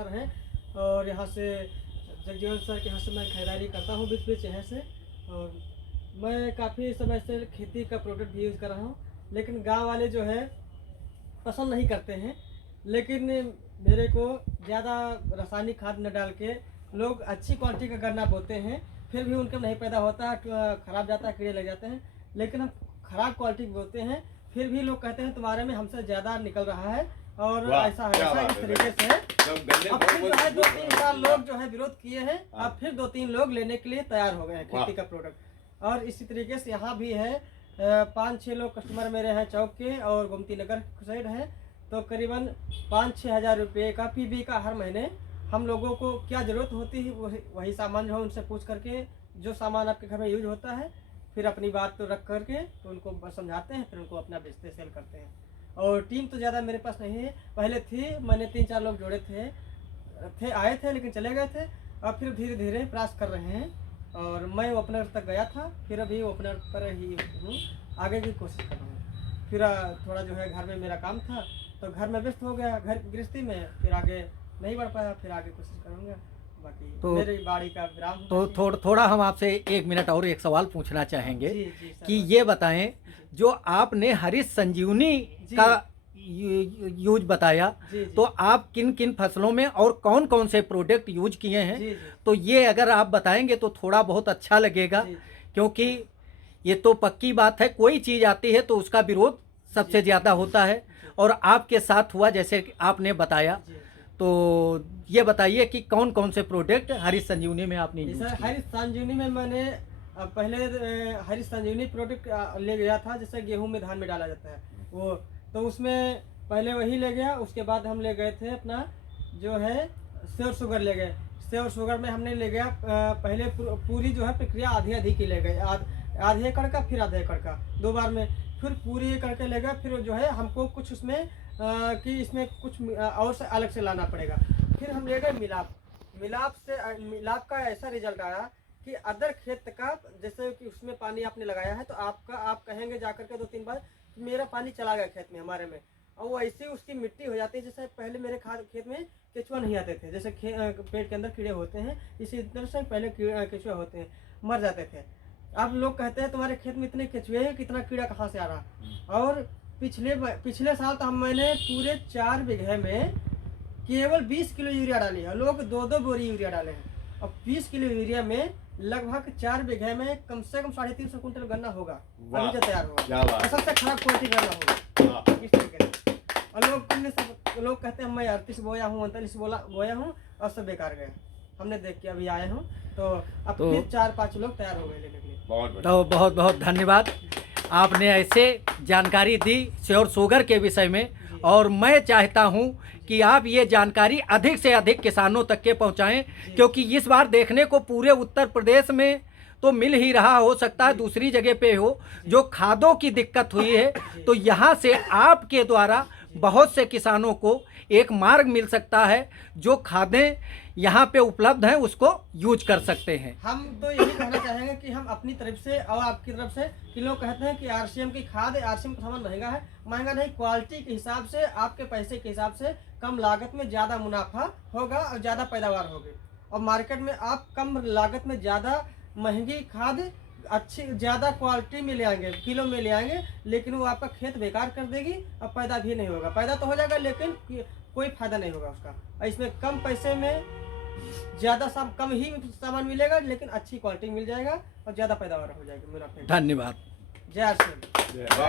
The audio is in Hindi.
सर हैं, और यहाँ से जगजीवन सर के यहाँ से मैं खरीदारी करता हूँ बीच बीच यहाँ से। और मैं काफ़ी समय से खेती का प्रोडक्ट भी यूज़ कर रहा हूँ, लेकिन गांव वाले जो है पसंद नहीं करते हैं। लेकिन मेरे को ज़्यादा रासायनिक खाद न डाल के लोग अच्छी क्वालिटी का गन्ना बोते हैं, फिर भी उनके नहीं पैदा होता है, ख़राब जाता है, कीड़े लग जाते हैं। लेकिन हम ख़राब क्वालिटी बोते हैं, फिर भी लोग कहते हैं तुम्हारे में हमसे ज़्यादा निकल रहा है, और ऐसा है ऐसा इस तरीके से। अब फिर जो है 2-3 साल लोग जो है विरोध किए हैं, अब फिर 2-3 लोग लेने के लिए तैयार हो गए हैं खेती का प्रोडक्ट। और इसी तरीके से यहाँ भी है 5-6 लोग कस्टमर मेरे हैं चौक के और गोमती नगर साइड हैं, तो करीबन 5-6 हज़ार रुपये का पीबी का हर महीने हम लोगों को क्या ज़रूरत होती है वही सामान जो है उनसे पूछ करके, जो सामान आपके घर में यूज होता है, फिर अपनी बात तो रख करके तो उनको समझाते हैं, फिर उनको अपना बेचते सेल करते हैं। और टीम तो ज़्यादा मेरे पास नहीं है, पहले थी, मैंने 3-4 लोग जोड़े थे आए थे लेकिन चले गए थे। अब फिर धीरे धीरे प्रयास कर रहे हैं, और मैं ओपनर तक गया था, फिर अभी ओपनर पर ही हूँ, आगे की कोशिश कर रहा हूँ। फिर थोड़ा जो है घर में मेरा काम था तो घर में व्यस्त हो गया, घर की गृहस्थी में, फिर आगे नहीं बढ़ पाया, फिर आगे कोशिश करूँगा। बाकी तो मेरी बाड़ी का विराम तो थोड़ा हम आपसे 1 मिनट और एक सवाल पूछना चाहेंगे। जी कि ये बताएं, जो आपने हरीश संजीवनी का यूज बताया, तो आप किन किन फसलों में और कौन कौन से प्रोडक्ट यूज किए हैं, तो ये अगर आप बताएंगे तो थोड़ा बहुत अच्छा लगेगा। क्योंकि ये तो पक्की बात है, कोई चीज़ आती है तो उसका विरोध सबसे ज़्यादा होता है, और आपके साथ हुआ जैसे आपने बताया। तो ये बताइए कि कौन कौन से प्रोडक्ट हरीश संजीवनी में आपने यूज किए? हरीश संजीवनी में मैंने पहले हरीश संजीवनी प्रोडक्ट ले गया था, जैसे गेहूं में धान में डाला जाता है वो, तो उसमें पहले वही ले गया। उसके बाद हम ले गए थे अपना जो है श्योर शुगर ले गए। श्योर शुगर में हमने ले गया पहले पूरी जो है प्रक्रिया आधी की ले गए, आधे एकड़ का, फिर आधे एकड़ का 2 बार में, फिर पूरी एकड़ के ले गए। फिर जो है हमको कुछ उसमें कि इसमें कुछ और से अलग से लाना पड़ेगा। फिर हम ले गए मिलाप का ऐसा रिजल्ट आया कि अदर खेत का, जैसे कि उसमें पानी आपने लगाया है तो आप कहेंगे जाकर के 2-3 बार मेरा पानी चला गया खेत में हमारे में, और वो ऐसे उसकी मिट्टी हो जाती है। जैसे पहले मेरे खेत में केचुआ नहीं आते थे, जैसे पेट के अंदर कीड़े होते हैं, इसी तरह से पहले केचुआ होते हैं, मर जाते थे। अब लोग कहते हैं तुम्हारे खेत में इतने केचुए हैं, कितना कीड़ा कहाँ से आ रहा। और पिछले साल तो मैंने पूरे 4 बीघे में केवल 20 किलो यूरिया डाली है, लोग 2-2 बोरी यूरिया डाले हैं। और 20 किलो यूरिया में लगभग 4 बीघे में कम से कम 350 कुंटल गन्ना होगा, अभी जो तैयार होगा, सबसे खराब क्वालिटी गन्ना होगा इस तरीके से। और लोग कहते हैं मैं 38 बोया हूँ, 39 बोया हूँ, और सब बेकार गया। हमने देख के अभी आए हूँ, तो अब फिर 4-5 लोग तैयार हो गए लेने के लिए। तो बहुत बहुत धन्यवाद, आपने ऐसे जानकारी दी श्योर शुगर के विषय में। और मैं चाहता हूं कि आप ये जानकारी अधिक से अधिक किसानों तक के पहुंचाएं, क्योंकि इस बार देखने को पूरे उत्तर प्रदेश में तो मिल ही रहा, हो सकता है दूसरी जगह पे हो, जो खादों की दिक्कत हुई है, तो यहाँ से आपके द्वारा बहुत से किसानों को एक मार्ग मिल सकता है, जो खादें यहाँ पे उपलब्ध हैं उसको यूज कर सकते हैं। हम तो यही कहना चाहेंगे कि हम अपनी तरफ से और आपकी तरफ से, कि लोग कहते हैं कि आरसीएम की खाद, आरसीएम का सामान महंगा है, महंगा नहीं, क्वालिटी के हिसाब से, आपके पैसे के हिसाब से कम लागत में ज़्यादा मुनाफा होगा और ज़्यादा पैदावार होगी। और मार्केट में आप कम लागत में ज़्यादा महंगी खाद अच्छी ज़्यादा क्वालिटी में ले आएंगे, किलो में ले आएंगे, लेकिन वो आपका खेत बेकार कर देगी और पैदा भी नहीं होगा। पैदा तो हो जाएगा लेकिन कोई फायदा नहीं होगा उसका। इसमें कम पैसे में कम ही सामान मिलेगा, लेकिन अच्छी क्वालिटी मिल जाएगा और ज़्यादा पैदावार हो जाएगी मुनाफे। धन्यवाद। जय श्री राम।